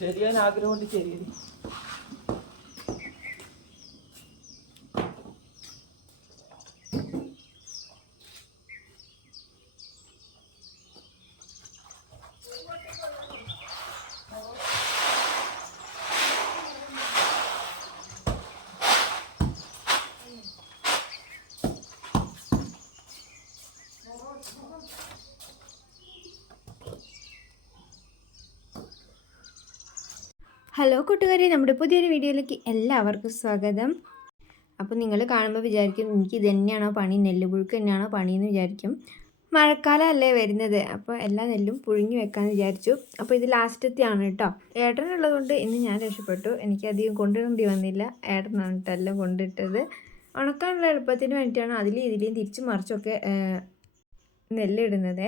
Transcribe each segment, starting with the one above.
ചെറിയാൻ ആഗ്രഹമുണ്ട് ചെറിയ ഹലോ കൂട്ടുകാരെ, നമ്മുടെ പുതിയൊരു വീഡിയോയിലേക്ക് എല്ലാവർക്കും സ്വാഗതം. അപ്പോൾ നിങ്ങൾ കാണുമ്പോൾ വിചാരിക്കും എനിക്ക് ഇത് തന്നെയാണോ പണി, നെല്ല് പുഴുക്ക് തന്നെയാണോ പണിയെന്ന് വിചാരിക്കും. മഴക്കാലം അല്ലേ വരുന്നത്, അപ്പോൾ എല്ലാ നെല്ലും പുഴുങ്ങി വെക്കാമെന്ന് വിചാരിച്ചു. അപ്പോൾ ഇത് ലാസ്റ്റത്തെയാണ് കേട്ടോ. ഏട്ടനുള്ളതുകൊണ്ട് ഇന്ന് ഞാൻ രക്ഷപ്പെട്ടു, എനിക്കധികം കൊണ്ടുവരേണ്ടി വന്നില്ല. ഏട്ടനാണ് കേട്ടോ എല്ലാം കൊണ്ടിട്ടത്. ഉണക്കാനുള്ള എളുപ്പത്തിന് വേണ്ടിയിട്ടാണ് അതിലും ഇതിലെയും തിരിച്ചും മറിച്ചൊക്കെ നെല്ലിടുന്നത്.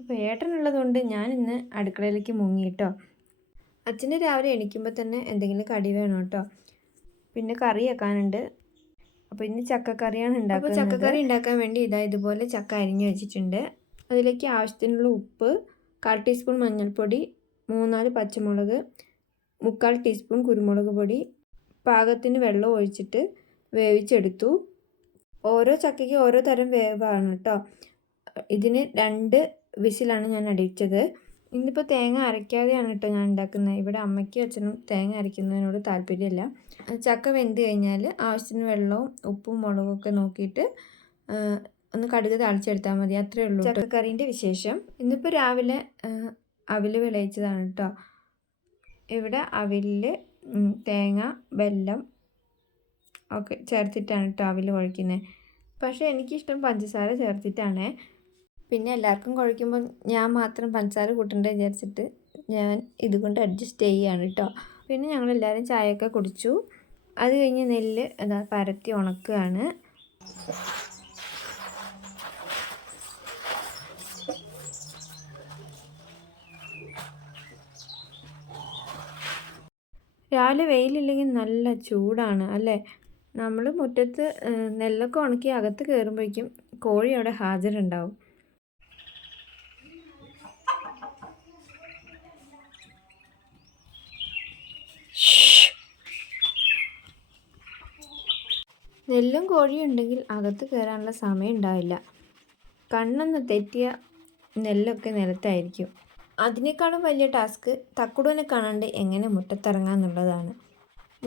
അപ്പോൾ ഏട്ടനുള്ളതുകൊണ്ട് ഞാൻ ഇന്ന് അടുക്കളയിലേക്ക് മുങ്ങി കേട്ടോ. അച്ഛന് രാവിലെ എണീക്കുമ്പോൾ തന്നെ എന്തെങ്കിലും കടി വേണം കേട്ടോ. പിന്നെ കറി വെക്കാനുണ്ട്. അപ്പോൾ ഇന്ന് ചക്കക്കറിയാണ് ഉണ്ടാക്കുന്നത്. അപ്പോൾ ചക്കക്കറി ഉണ്ടാക്കാൻ വേണ്ടി ഇതുപോലെ ചക്ക അരിഞ്ഞ് വെച്ചിട്ടുണ്ട്. അതിലേക്ക് ആവശ്യത്തിനുള്ള ഉപ്പ്, 1/4 ടീസ്പൂൺ മഞ്ഞൾപ്പൊടി, 3-4 പച്ചമുളക്, 3/4 ടീസ്പൂൺ കുരുമുളക് പൊടി, പാകത്തിന് വെള്ളം ഒഴിച്ചിട്ട് വേവിച്ചെടുത്തു. ഓരോ ചക്കയ്ക്ക് ഓരോ തരം വേവാണ് കേട്ടോ. ഇതിന് 2 വിസിലാണ് ഞാൻ അടിച്ചത്. ഇന്നിപ്പോൾ തേങ്ങ അരയ്ക്കാതെയാണ് കേട്ടോ ഞാൻ ഉണ്ടാക്കുന്നത്. ഇവിടെ അമ്മയ്ക്കും അച്ഛനും തേങ്ങ അരയ്ക്കുന്നതിനോട് താല്പര്യമില്ല. ചക്ക വെന്ത് കഴിഞ്ഞാൽ ആവശ്യത്തിന് വെള്ളവും ഉപ്പും മുളകും ഒക്കെ നോക്കിയിട്ട് ഒന്ന് കടുക് താളിച്ചെടുത്താൽ മതി. അത്രയേ ഉള്ളൂ ചക്കക്കറീൻ്റെ വിശേഷം. ഇന്നിപ്പോൾ രാവിലെ അവിൽ വിളയിച്ചതാണ് കേട്ടോ. ഇവിടെ അവിലിൽ തേങ്ങ, വെല്ലം ഒക്കെ ചേർത്തിട്ടാണ് കേട്ടോ അവിൽ കുഴയ്ക്കുന്നത്. പക്ഷേ എനിക്കിഷ്ടം പഞ്ചസാര ചേർത്തിട്ടാണ്. പിന്നെ എല്ലാവർക്കും കുഴയ്ക്കുമ്പോൾ ഞാൻ മാത്രം പഞ്ചസാര കൂട്ടേണ്ട വിചാരിച്ചിട്ട് ഞാൻ ഇതുകൊണ്ട് അഡ്ജസ്റ്റ് ചെയ്യുകയാണ് കേട്ടോ. പിന്നെ ഞങ്ങളെല്ലാവരും ചായയൊക്കെ കുടിച്ചു. അത് കഴിഞ്ഞ് നെല്ല് പരത്തി ഉണക്കുകയാണ്. രാവിലെ വെയിലില്ലെങ്കിൽ നല്ല ചൂടാണ് അല്ലേ. നമ്മൾ മുറ്റത്ത് നെല്ലൊക്കെ ഉണക്കി അകത്ത് കയറുമ്പോഴേക്കും കോഴി അവിടെ ഹാജരുണ്ടാവും. നെല്ലും കോഴിയും ഉണ്ടെങ്കിൽ അകത്ത് കയറാനുള്ള സമയം ഉണ്ടാവില്ല. കണ്ണൊന്ന് തെറ്റിയ നെല്ലൊക്കെ നിലത്തായിരിക്കും. അതിനേക്കാളും വലിയ ടാസ്ക് തക്കുടൂനെ കാണാണ്ട് എങ്ങനെ മുറ്റത്തിറങ്ങാന്നുള്ളതാണ്.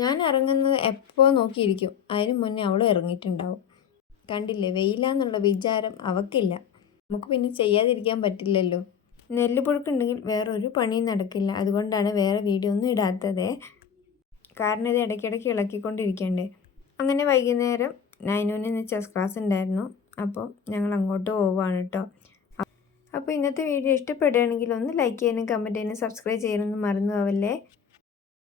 ഞാൻ ഇറങ്ങുന്നത് എപ്പോൾ നോക്കിയിരിക്കും, അതിന് മുന്നേ അവളും ഇറങ്ങിയിട്ടുണ്ടാവും. കണ്ടില്ലേ, വെയിലാന്നുള്ള വിചാരം അവൾക്കില്ല. നമുക്ക് പിന്നെ ചെയ്യാതിരിക്കാൻ പറ്റില്ലല്ലോ. നെല്ല് പുഴുക്കുണ്ടെങ്കിൽ വേറൊരു പണിയും നടക്കില്ല. അതുകൊണ്ടാണ് വേറെ വീഡിയോ ഒന്നും ഇടാത്തത്. കാരണം ഇത് ഇടയ്ക്കിടയ്ക്ക് ഇളക്കിക്കൊണ്ടിരിക്കണ്ടേ. അങ്ങനെ വൈകുന്നേരം 9 ചെസ് ക്ലാസ് ഉണ്ടായിരുന്നു. അപ്പോൾ ഞങ്ങൾ അങ്ങോട്ട് പോവുകയാണ് കേട്ടോ. അപ്പോൾ ഇന്നത്തെ വീഡിയോ ഇഷ്ടപ്പെടുകയാണെങ്കിൽ ഒന്ന് ലൈക്ക് ചെയ്യാനും കമൻറ്റ് ചെയ്യാനും സബ്സ്ക്രൈബ് ചെയ്യാനൊന്നും മറന്നു പോവല്ലേ.